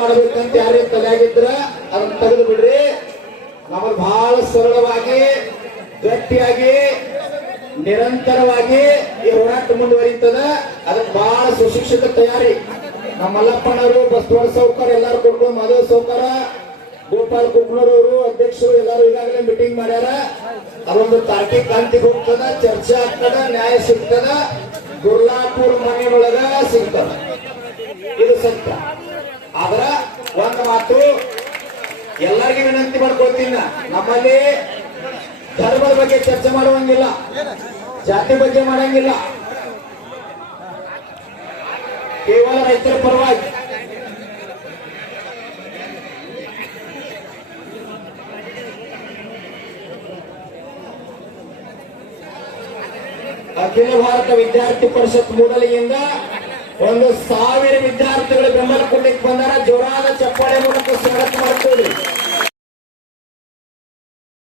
ಮಾಡಬೇಕಂತ ಯಾರೇ ತಲೆಯಾಗಿದ್ರ ಅದನ್ನ ತೆಗೆದು ಬಿಡ್ರಿ. ನಮ್ಮದು ಬಹಳ ಸರಳವಾಗಿ ಗಟ್ಟಿಯಾಗಿ ನಿರಂತರವಾಗಿ ಈ ಹೋರಾಟ ಮುಂದುವರಿತದ. ಅದಕ್ಕೆ ಬಹಳ ಸುಶಿಕ್ಷಿತ ತಯಾರಿ ನಮ್ಮ ಮಲ್ಲಪ್ಪನವರು, ಬಸವಣ್ಣ ಸೌಕರ್, ಎಲ್ಲಾರು ಕೊಡ್ಕೊಂಡು ಮಾಧವ ಸೌಕರ, ಗೋಪಾಲ್ ಕುಕ್ನೂರವರು ಅಧ್ಯಕ್ಷರು ಎಲ್ಲಾರು ಈಗಾಗಲೇ ಮೀಟಿಂಗ್ ಮಾಡ್ಯಾರ. ಅದೊಂದು ತಾರ್ಕಿಕ ಅಂತಿಗೆ ಹೋಗ್ತದ, ಚರ್ಚೆ ಆಗ್ತದ, ನ್ಯಾಯ ಸಿಗ್ತದ, ಗುರ್ಲಾಪುರ ಮನೆಯೊಳಗ ಸಿಗ್ತದ. ಇದು ಸತ್ಯ. ಆದ್ರ ಒಂದು ಮಾತು ಎಲ್ಲರಿಗೂ ವಿನಂತಿ ಮಾಡ್ಕೊಳ್ತೀನಿ, ನಮ್ಮಲ್ಲಿ ಧರ್ಮದ ಬಗ್ಗೆ ಚರ್ಚೆ ಮಾಡುವಂಗಿಲ್ಲ, ಜಾತಿ ಬಗ್ಗೆ ಮಾಡಂಗಿಲ್ಲ, ಕೇವಲ ರೈತರ ಪರವಾಗಿ. ಅಖಿಲ ಭಾರತ ವಿದ್ಯಾರ್ಥಿ ಪರಿಷತ್ ಮೂಡಲಿಯಿಂದ 1,000 ವಿದ್ಯಾರ್ಥಿಗಳು ಬೆಂಬಲ ಕೊಡ್ಲಿಕ್ಕೆ ಬಂದಾರ. ಜೋರಾದ ಚಪ್ಪಾಳೆ ಮೂಲಕ ಸ್ವಾಗತ ಮಾಡ್ತಾರೆ.